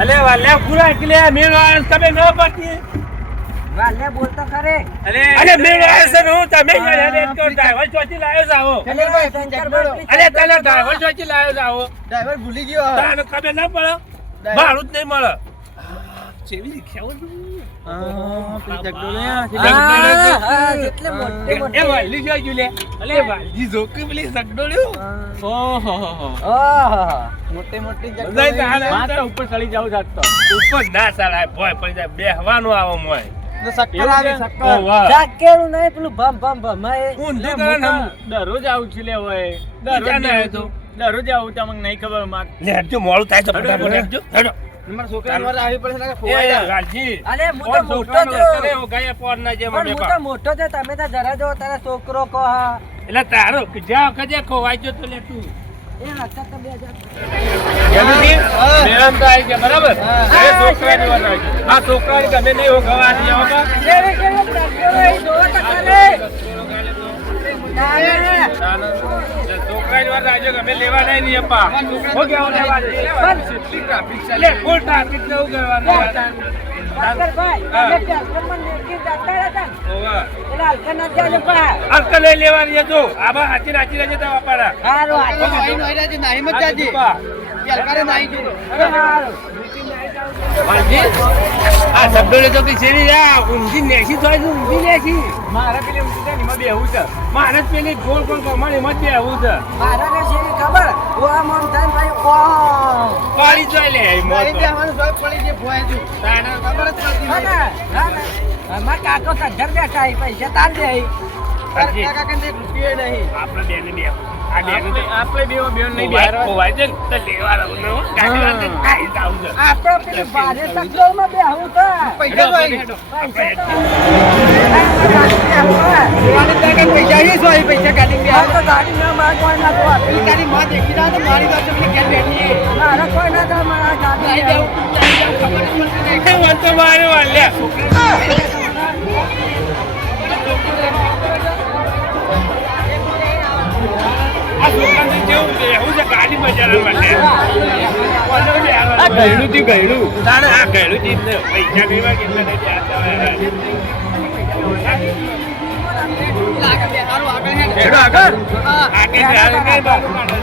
અલે વાલે પૂરા એકલે મેળ આવે તમે ન પડતી વાલે બોલતો ખરે અરે મેળ આવે છે હું તમે અરે તો ડ્રાઈવર ચોથી લાયો જાઓ અલે ભાઈ શંકરભાઈ અરે તને ડ્રાઈવર ચોથી લાયો જાઓ ડ્રાઈવર ભૂલી ગયો તાને ખબર ના પડે ભાડું જ નહીં મળે ચેવી રિક્ષાઓ એટલે મોટે મોટે એ વાલી જોઈ જુલે અલે વાલી જોકી પેલી સગડોળ્યો ઓહો મોટે મોટી જઈ તાને માથા ઉપર ચડી જાવ જાતો ઉપર ના સાલા ભોય પડી જાય બેહવાનું આવો મોય શક્કર આવે શક્કર સાકેલું નહીં પેલું ભમ ભમ ભમાય ઊંધું કરે ને દરરોજ આવું છું લે હોય દરરોજ આવું તમને નહીં ખબર માર લેજો મોડું થાય છે ફટાફટ લેજો હેડો તમારા છોકરાને વાર આવી પડે ને એ ફોવાઈ ગાલજી અલે હું તો મોટો છું કરે હો ગયા પોર ના જે પણ મને હું તો મોટો છે તમે તો જરા જો તારા છોકરો કહો હા એટલે તારો જા કજે ખોવાઈ જો તો લે તું એ લખતા તો 2000 જમીન મેરમ તો આવી ગયા બરાબર એ છોકરાની વાત આવી આ છોકરાને ગમે નહીં હો ગવાની આવો કેવે કેવે ડ્રાઈવર જો તો કરે છોકરાની વાત આજે ગમે લેવા નહીં અપ્પા હો ગયા લેવા ટ્રાફિક ચાલે ફૂલ ટ્રાફિક જવું કરવાનું શંકરભાઈ તમે ટ્રાન્સફોર્મર નેકી જતા હતા ઓવા એટલે હલકા ના જાજો પા અર્ક લઈ લેવાની હતો આબા હાચી નાચી રહેજે તો વાપારા હારું તો ભાઈ નો આઈડા છે નાહી મત જાજી પેલકારે નાહી જો હારું આ શબ્દો તો કે છેરી જા ઊંધી નેસી તો ઊંધી નેસી મારા પેલી ઊંચી છે ને એમાં બેહવું છે મારે પેલી ગોળ ગોળ કમાણી મત બેહવું છે મારા ને શેરી ખબર ઓ મન થાય ભાઈ ઓ પાડી જોઈ લે નાહી મોત બેહવાનું સોય પડી જે ભોય જો ખબર જ પડતી ના ના મારા કાકો સજ્જર બેઠા છે પૈસા તાર દે નથી. કાકા કંઈ રૂપિયો નહીં આપણે બેને બે આ બેને આપણે બે નહીં ખોવાય ખોવાય છે ને તો લેવા રહું ને હો. ગાડી વાળાને ખાઈ જાવું છે. આપણે પેલી ભારે સગડોળમાં બેહવું છે પૈસા તો આવી પૈસા તો જોવાની ત્યાં કઈ પૈસા આવી સોય પૈસા કાઢી બે આ તો ગાડી ના માર કોઈ ના તો પેલી તારી માં દેખી જાય તો મારી વાત મને ઘેર બેઠી મારા કોઈ ના તો મારા ગાડી નાહી બેહું ખબર જ પડતી નહીં એ વંતો મારે વાલ્યા આ છોકરાને જેવું બેહવું છે ગાડીમાં જરા વાલ્યા આ ગયડું થી ગયડું તારે આ ગયેલું ચીજ ને પૈસા લેવા કેટલા નહીં જાતા હોય. લાગે બે હારું આગળ હેડ હેડો આગળ. હા આગળ જાય કઈ બાજુ કાઢે.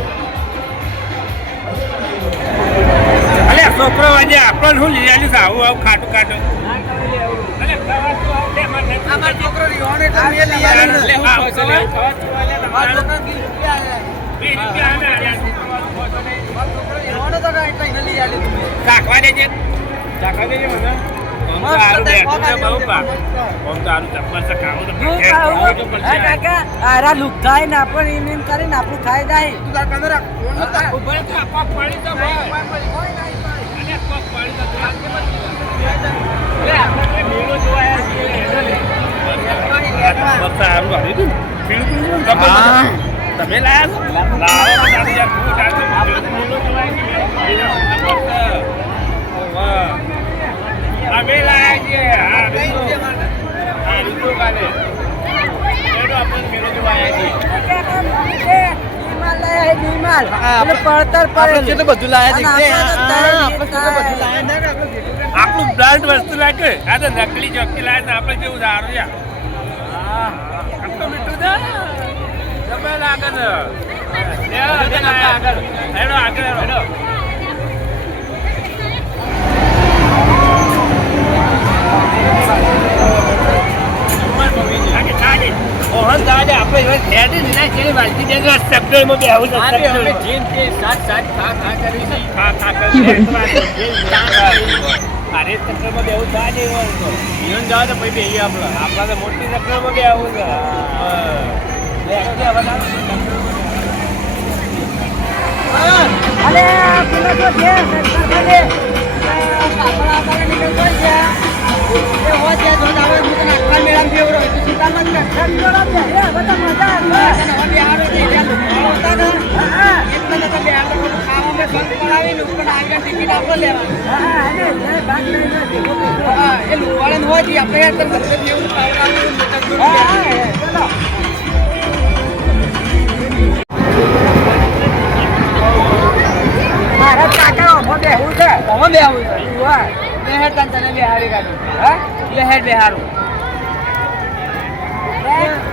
અલે છોકરો આજે આપણને શું લઈ આવીશ આવું આવું ખાટું ખાટું અલે ખવાતું આવું લે મને અમાર છોકરો રીવાનો એટલે મેં લઈ આવ્યો લે આવું છે લે ખવાતું લે મારા તમારે છોકરાને 20 રૂપિયા આલ્યા. 2 રૂપિયા આને આલ્યા છે તમારું ખોટું નહીં. મારા છોકરો રીવાનો તો એટલે એને લઈ આવ્યો તમે ચાખવા દેજે ચાખવા દેજે મને આમ તો હારું બેઠું છે બહુ પા આમ તો હારું ચપ્પલ છે ખાવું તો હું ખાવું હા કાકા આરા લુખાય ના પણ એમ એમ કરીને આપણું ખાઈ જાય તું તાર કાંદો રાખ ઉભા થા પગ પડી તો ભાઈ અને પગ પડી તો લે આપણે મેળો જોવા આવ્યા છીએ હેડો લે બસ સારું આવી દઉં બિલકુલ તમે લાયા છો લાવો તો યાર ખૂબ ડાકો આપણે મેળો જોવા આવ્યા અમે લાયા છીએ હા બિલકુલ હા બિલકુલ કાલે હેડો આપણે મેળો જોવા આવ્યા છીએ નિમાલ હા, એટલે પડતર આપણે પડે તો બધું લાયા છે અને આપણે તો આપણે બધું લાયા ને આપણું બ્રાન્ડ વસ્તુ લાગે આ તો નકલી ચોકી લાગે ને આપણે જેવું સારું યાર આમ તો મીઠું છે તમે લાગે છે આગળ હેડો આગળ હેડો ઓહન દાદા આપણે હવે હેડી ના છે વાલતી દેજો સેપ્ટેમ્બરમાં બે આવું આપણે હવે છે જેમ કે સાત સાત ખા ખા કરી છે ખા કરી અરે ચક્રમાં બે આવું થાય નહીં હોય તો જીવન જાવ તો પછી બેહીએ આપણે આપણા તો મોટી ચક્રમાં બે આવું છે અલે પેલો તો છે સરકાર કાપડા આપણે નીકળ કોઈ છે એ હો છે જો આવે હું તને આખા મેળામાં બેવરો તું સીતામણ ને ખંડોળા બે એ બધા મજા આવે હવે આવે છે યાર હોતા ને હા એટલે તો બે આપણે ખાવામાં બંધ પડાવીને ઉપર આગળ ટિકિટ આપણે લેવાની હા અને ભાગ લઈ લો હા એ લુવાળે હોય છે આપણે યાર તને બધે જેવું પાવડાવું હા ચલો મારા કાકા ઓમો બેહું છે હવે બે આવું ઉવા બેહેડ તને બેહારી કાઢું હા બેહેડ બેહારું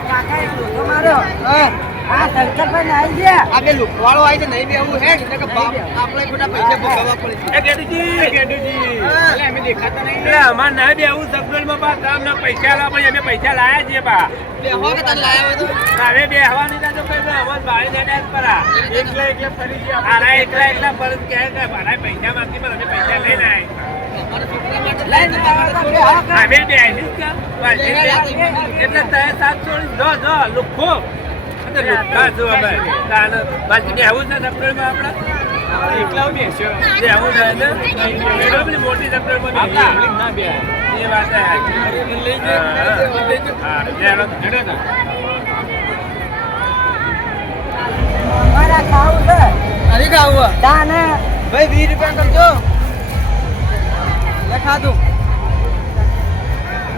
કાકા એક લોકો માર્યો હા આ શંકરભાઈ ને આવી ગયા આ બે લુકવાળો આવી છે નહીં બેવું હેડ એટલે કે બાપ આપણે ખોટા પૈસા ભોગવવા પડે છે એ ગેડુજી એટલે અમે દેખાતા નહીં એટલે અમાર ના બે આવું સગવડમાં બા કામના પૈસા લાવ પછી અમે પૈસા લાયા છીએ બા બેહો કે તને લાયા હોય તો હવે બે હવાની તો કઈ અમાર બાળી ને પરા એકલા ફરી ગયા આરા એકલા પરત કહે કે ભાડા પૈસા માંગતી પણ અમે પૈસા લઈને અમારા છોકરા માટે લઈને આવ્યા તો બે હાથ અમે બે આવીશ કે એટલે તે 740 જો લુખો લુખા જો અમે તાન બાકી બે આવું છે સગવડમાં આપણા એકલા બેસ્યો જે આવું છે ને એટલી મોટી સગવડમાં આપણા ના બે એ વાત છે લઈ હા જેનો જડે અમારા ખાવું છે અરે ખાવું તાને ભાઈ 20 રૂપિયા કરજો લખા દઉં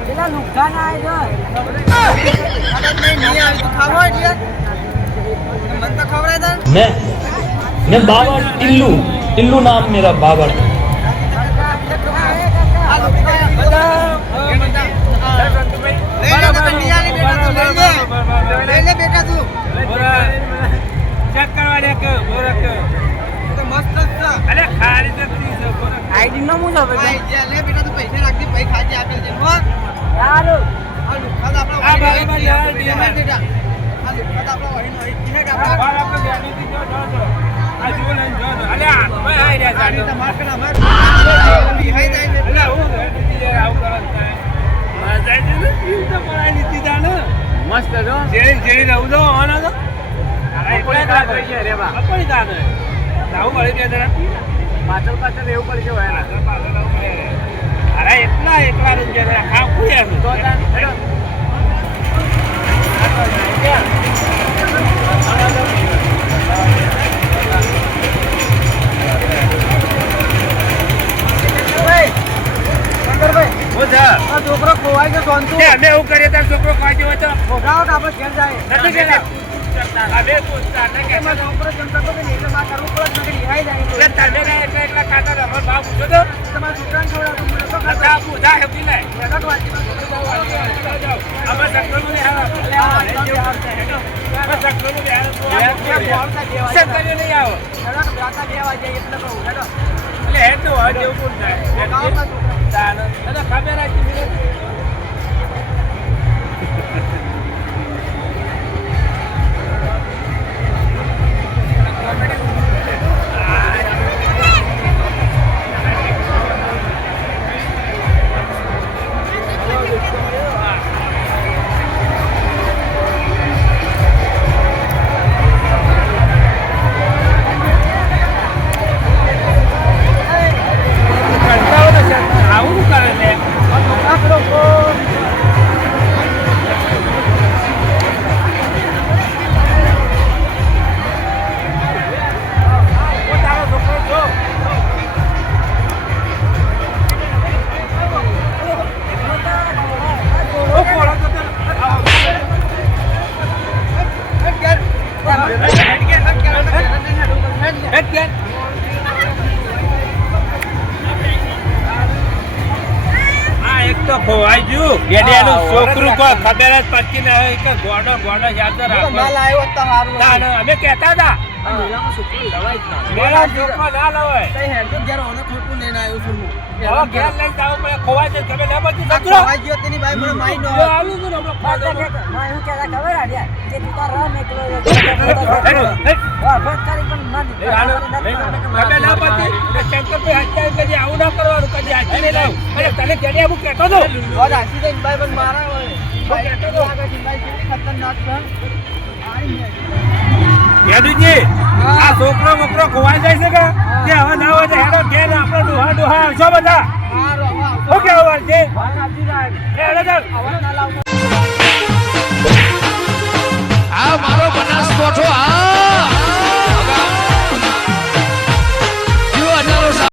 પેલા લુખ્ખા ના આવી નહીં આવી તો ખાવો એટલે મન તો ખવડાય તને मैं बाबर टिल्लू नाम मेरा बाबर है આ લુકવાળા લઈ લે બેટા તું ચેક કરવા દે કે બોરક તો મસ્ત જ છે અલે ખાલી નથી છે બોરક આઈડી નો મુજો ભાઈ જે લે બેટા તું પૈસા રાખજે ભાઈ ખાજે આપેલ છે હો સારું આ લુકવા તો આપણા આ વહીનો બરાબર એક યાર, બેટા આ લુકવા તો આપણા વહીનો એક બેટા બાર આપણા આપણે બેની જો આ જુઓ ને જો અલે આ ભાઈ આઈ રહ્યા ગાડી છે તમાર કને અમાર વિહાઈ જાય ને અલે હું દીદી આવું કરો છે માં જાય છે ને ઈ તો પડાઈ લીધી જા ને મસ્ત જો જેરી રહું તો હોના તો કોઈ ના થઈ જાય રે બા અપડી જા ને આવું મળી બે જરા પાછળ એવું પડશે હોય અરે એકલા રૂપિયા ખાવ કુયા તો તાન હેડો હું છે આ છોકરો ખોવાઈ ગયો સોનતું તે અમે એવું કરીએ તાર છોકરો ખાઈ ગયો તો ખોટાવો તો આપણે ઘેર જાય નથી કેતા અમે પૂછતા ને કે એમાં છોકરો જેમ કરતો હતો ને એટલે મારે કરવું પડે ને વિહાઈ જાય એટલે તમે ને એકલા ખાતા તો અમારો ભાવ પૂછો તો તમારા છોકરાને ખવડાવતું મને તો આ તા પૂછા હે પીલે ખાતા તો વાંચી અમે સકલો ને હાલ અમે સકલો ને હાલ સકલો નહીં આવો એટલે હેડ નો હોય જેવું કોણ થાય તાન તો ખબર રાખી મિલે આવું કરે છે તારો છોકરો જો ઓ કોળો તો હેડ કે આ એક તો ખોવાઈ ગયું ગેડિયાનું છોકરું કો ખબર જ પડતી ન હોય કે ગોડો યાદ રાખો માલ આવ્યો તો સારું ના ના અમે કહેતા હતા મેળામાં છોકરો લવાય જ ના મેળા છોકરો ના લવાય તઈ હેડ તો ઘેર ઓને ખોટું લઈને આવ્યો છું હું હવે ઘેર લઈને જાવ પડે ખોવાય છે તમે લે બધી આ છોકરો ખોવાઈ ગયો તેની ભાઈ મને મારી નો આલું છું ને હમણાં ખાધો તો. એવું કહેતા ખબર આડ્યા કે તું તો રમ એકલો હેડ, હેડ. બસ તારી પણ ના એ હાલો, તમે ના પતી એટલે શંકરભાઈ હત્યા કદી આવું ના કરવાનું કદી હાચી નહીં લાવું અરે તને ગેડિયા હું કહેતો હતો રોજ આસી દઈને ભાઈ પણ મારા હોય ભાઈ એટલો આગળ ભાઈ કેટલી ખતરનાક છે યાદુજી આ છોકરો બોકરો ખોવાઈ જાય છે કે તે હવે ના હોય તો હેડો ઘેર આપણો ડોહા આવશો બધા સારું હવે શું કહેવું છે વાત આપી જાય હેડો ચાલ. હવે ના લાવું આ મારો બનાસકોઠો આ